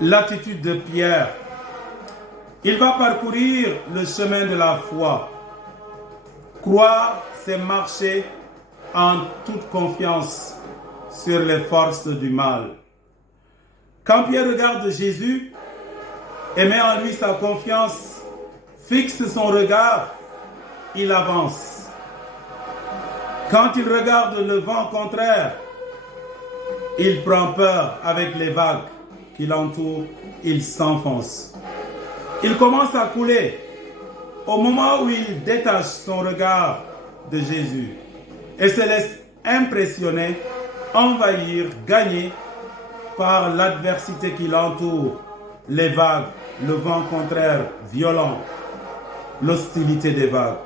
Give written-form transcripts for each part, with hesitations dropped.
l'attitude de Pierre. Il va parcourir le chemin de la foi. Croire, c'est marcher en toute confiance sur les forces du mal. Quand Pierre regarde Jésus et met en lui sa confiance, fixe son regard, il avance. Quand il regarde le vent contraire, il prend peur avec les vagues qui l'entourent, il s'enfonce. Il commence à couler au moment où il détache son regard de Jésus et se laisse impressionner, envahir, gagner par l'adversité qui l'entoure, les vagues, le vent contraire violent, l'hostilité des vagues.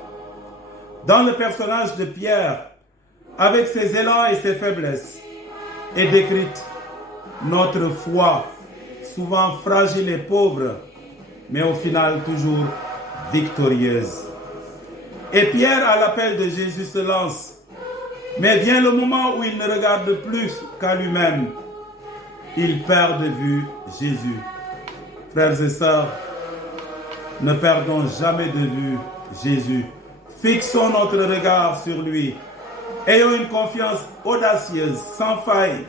Dans le personnage de Pierre, avec ses élans et ses faiblesses, est décrite notre foi, souvent fragile et pauvre, mais au final toujours victorieuse. Et Pierre, à l'appel de Jésus, se lance. Mais vient le moment où il ne regarde plus qu'à lui-même. Il perd de vue Jésus. Frères et sœurs, ne perdons jamais de vue Jésus. Fixons notre regard sur lui. Ayons une confiance audacieuse, sans faille,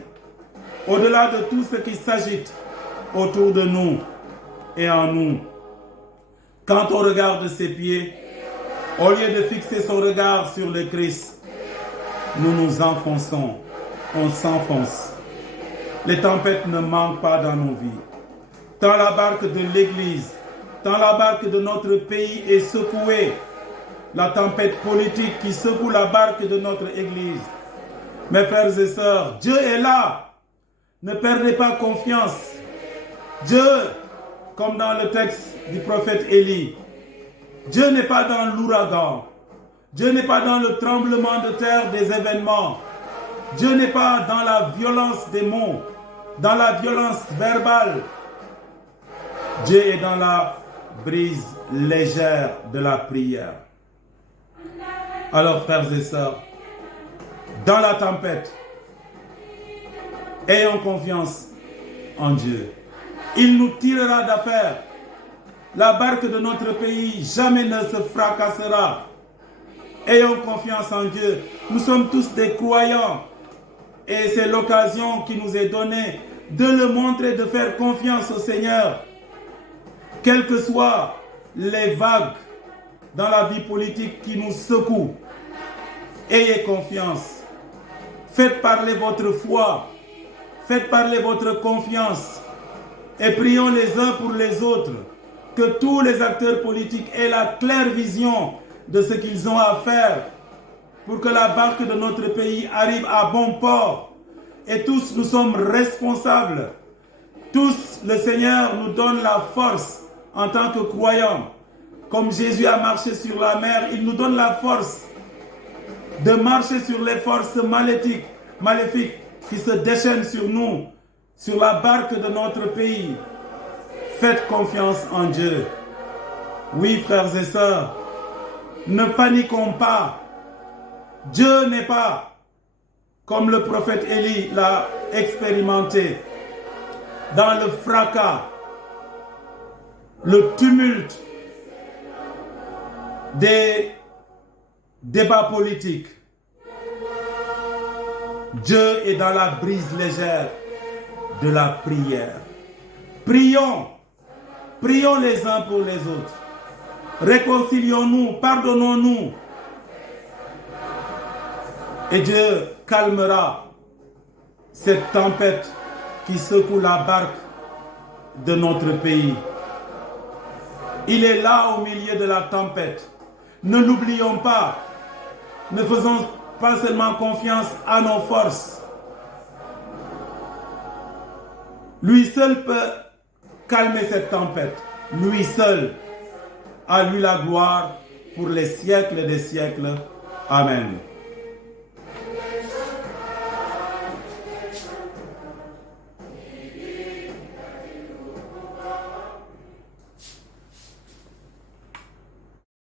au-delà de tout ce qui s'agite autour de nous et en nous. Quand on regarde ses pieds, au lieu de fixer son regard sur le Christ, nous nous enfonçons, on s'enfonce. Les tempêtes ne manquent pas dans nos vies. Tant la barque de l'Église, tant la barque de notre pays est secouée, la tempête politique qui secoue la barque de notre Église. Mes frères et sœurs, Dieu est là. Ne perdez pas confiance. Dieu, comme dans le texte du prophète Élie, Dieu n'est pas dans l'ouragan. Dieu n'est pas dans le tremblement de terre des événements. Dieu n'est pas dans la violence des mots, dans la violence verbale. Dieu est dans la brise légère de la prière. Alors, frères et sœurs, dans la tempête, ayons confiance en Dieu. Il nous tirera d'affaire. La barque de notre pays jamais ne se fracassera. Ayons confiance en Dieu. Nous sommes tous des croyants. Et c'est l'occasion qui nous est donnée de le montrer, de faire confiance au Seigneur. Quelles que soient les vagues dans la vie politique qui nous secouent, ayez confiance. Faites parler votre foi. Faites parler votre confiance. Et prions les uns pour les autres. Que tous les acteurs politiques aient la claire vision de ce qu'ils ont à faire pour que la barque de notre pays arrive à bon port. Et tous nous sommes responsables. Tous, le Seigneur nous donne la force en tant que croyants. Comme Jésus a marché sur la mer, il nous donne la force de marcher sur les forces maléfiques qui se déchaînent sur nous, sur la barque de notre pays. Faites confiance en Dieu. Oui, frères et sœurs, ne paniquons pas. Dieu n'est pas comme le prophète Élie l'a expérimenté, dans le fracas, le tumulte des débats politiques. Dieu est dans la brise légère de la prière. Prions, prions les uns pour les autres. Réconcilions-nous, pardonnons-nous. Et Dieu calmera cette tempête qui secoue la barque de notre pays. Il est là au milieu de la tempête. Ne l'oublions pas. Ne faisons pas seulement confiance à nos forces. Lui seul peut calmer cette tempête. Lui seul. À lui la gloire pour les siècles des siècles. Amen.